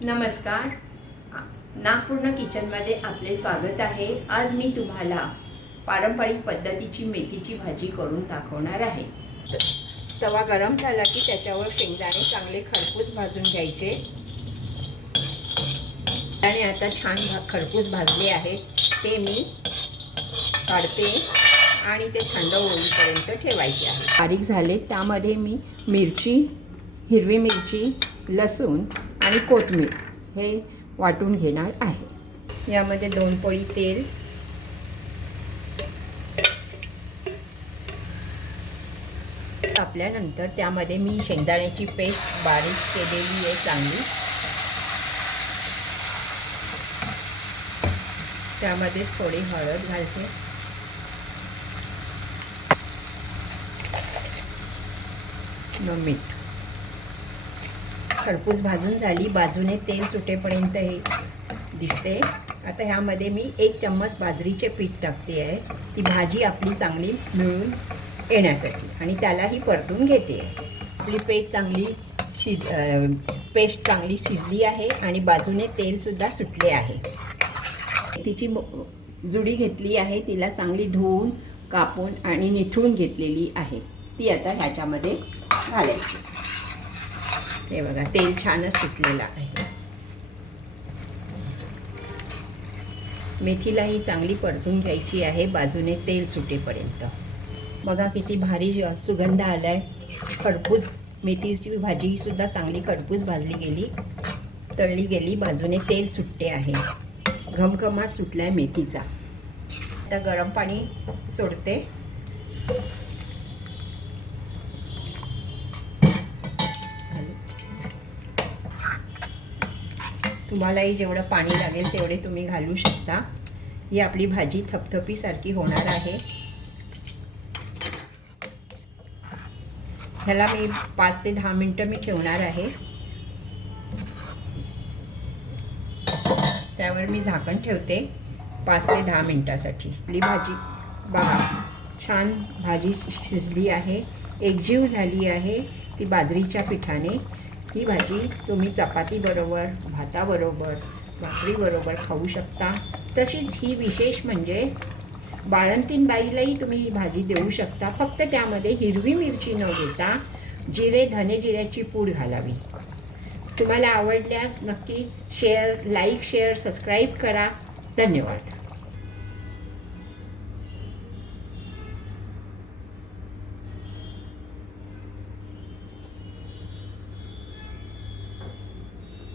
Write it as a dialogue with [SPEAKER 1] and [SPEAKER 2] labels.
[SPEAKER 1] नमस्कार. नागपूर्ण किचनमध्ये आपले स्वागत आहे. आज मी तुम्हाला पारंपरिक पद्धतीची मेथीची भाजी करून दाखवणार आहे. त- तवा गरम झाला की त्याच्यावर शेंगदाणे चांगले खरपूस भाजून घ्यायचे. आणि आता छान भा- खरपूस भाजले आहेत. ते मी काढते आणि ते थंड होईपर्यंत ठेवायचे आहे. बारीक झाले. त्यामध्ये मी मिरची हिरवी मिरची लसूण आणि कोथिंबीर हे वाटून घेणार आहे. यामध्ये दोन पोळी तेल. टाकल्यानंतर त्यामध्ये मी शेंगदाण्याची पेस्ट बारीक केलेली आहे चांगली. त्यामध्येच थोडी हळद घालते. मग मीठ खरपूस भाजून झाली बाजूने तेल सुटेपर्यंत हे दिसते. आता ह्यामध्ये मी एक चम्मच बाजरीचे पीठ टाकते आहे ती भाजी आपली चांगली मिळून येण्यासाठी आणि त्यालाही परतून घेते आपली पेस्ट चांगली शिज पेस्ट चांगली शिजली आहे आणि बाजूने तेलसुद्धा सुटले आहे. तिची जुडी घेतली आहे तिला चांगली धुवून कापून आणि निथळून घेतलेली आहे. ती आता ह्याच्यामध्ये घालायची. हे बघा तेल छानच सुटलेलं आहे. मेथीलाही चांगली परतून घ्यायची आहे बाजूने तेल सुटेपर्यंत. बघा किती भारी सुगंध आला आहे खरपूस मेथीची भाजीसुद्धा चांगली खरपूस भाजली गेली तळली गेली बाजूने तेल सुटते आहे. घमघमाट सुटला आहे मेथीचा. आता गरम पाणी सोडते. तुम्हालाही जेवढं पाणी लागेल तेवढे तुम्ही घालू शकता. ही आपली भाजी थपथपीसारखी होणार आहे. ह्याला मी पाच ते दहा मिनटं मी ठेवणार आहे. त्यावर मी झाकण ठेवते पाच ते दहा मिनटासाठी. आपली भाजी बघा छान भाजी शिजली आहे. एकजीव झाली आहे ती बाजरीच्या पिठाने. ही भाजी तुम्ही चपातीबरोबर भाताबरोबर भाकरीबरोबर खाऊ शकता. तशीच ही विशेष म्हणजे बाळंतीन बाईलाही तुम्ही ही भाजी देऊ शकता. फक्त त्यामध्ये हिरवी मिरची न घेता जिरे धने जिऱ्याची पूड घालावी. तुम्हाला आवडल्यास नक्की शेअर लाईक शेअर सबस्क्राईब करा. धन्यवाद.